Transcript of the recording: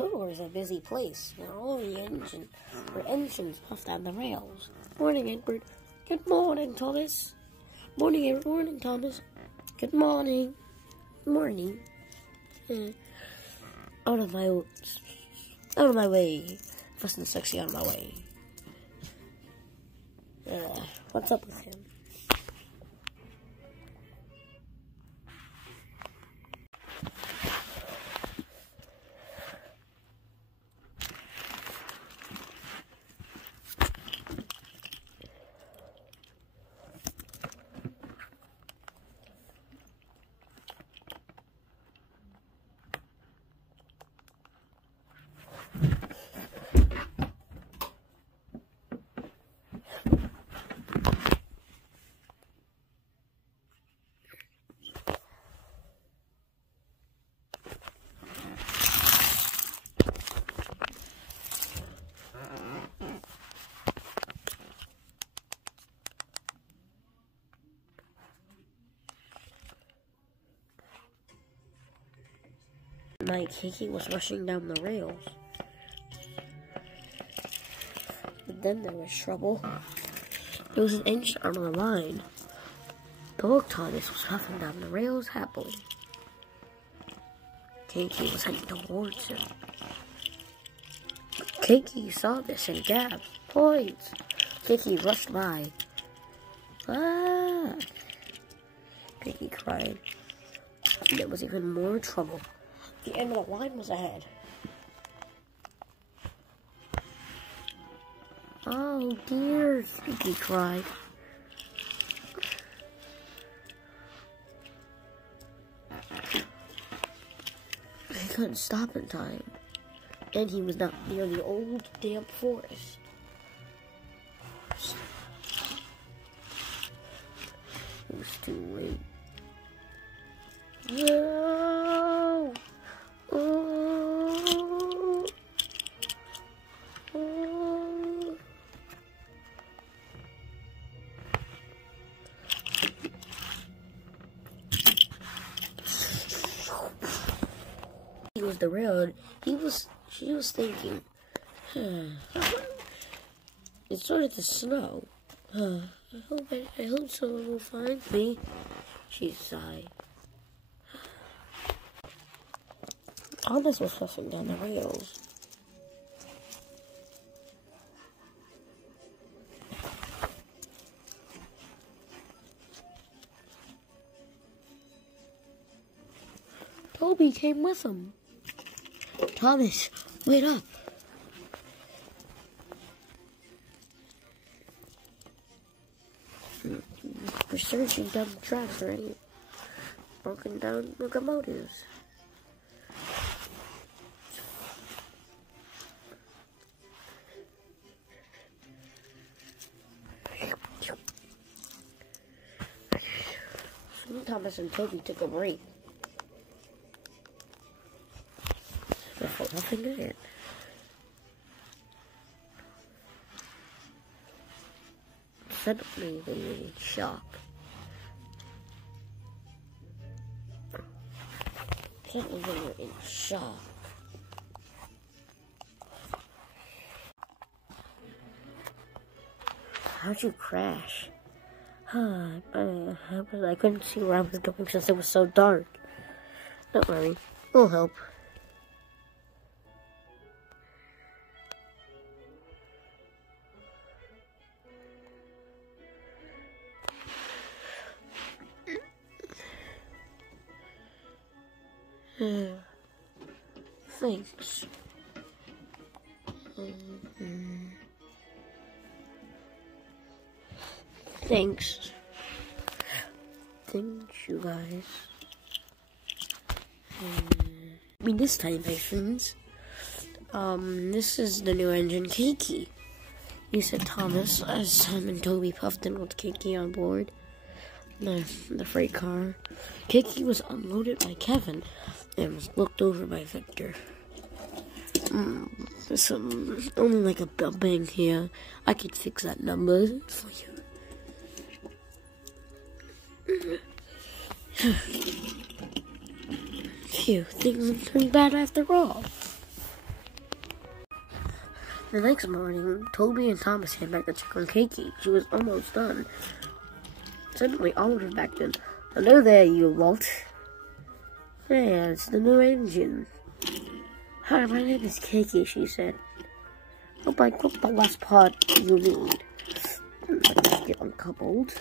Tour is a busy place. Now all the engines puffed on the rails. Morning, Edward. Good morning, Thomas. Morning, Edward. Morning, Thomas. Good morning. Morning. Out of my way. Fast and sexy out of my way. What's up with him? My Kiki was rushing down the rails. But then there was trouble. There was an engine out of the line. Dog Thomas was huffing down the rails happily. Kiki was heading towards him. Kiki saw this and gasped. Points! Kiki rushed by. Ah! Kiki cried. There was even more trouble. The end of the line was ahead. Oh dear, Kiki cried. He couldn't stop in time. And he was not near the old damp forest. It was too late. No! Oh. Oh. He was derailed. She was thinking, it started to snow. I hope someone will find me. She sighed. Thomas was puffing down the rails. Toby came with him. Thomas, wait up. We're searching down the tracks for any broken down locomotives. Thomas and Toby took a break. Without nothing in it. Suddenly they were in shock. Suddenly they were in shock. How'd you crash? I couldn't see where I was going since it was so dark. Don't worry, we'll help. Thanks. Thanks. Thanks, you guys. This time, my friends. This is the new engine, Kiki. You said Thomas, as Tom and Toby puffed in with Kiki on board the freight car. Kiki was unloaded by Kevin and was looked over by Victor. There's only like a bang here. I could fix that number for you. Phew, things aren't turning bad after all. The next morning, Toby and Thomas came back to check on Keiki. She was almost done. Suddenly, Oliver backed in. Hello there, you lot. Yeah, it's the new engine. Hi, my name is Keiki, she said. Hope I got the last part you need. Let's get uncoupled.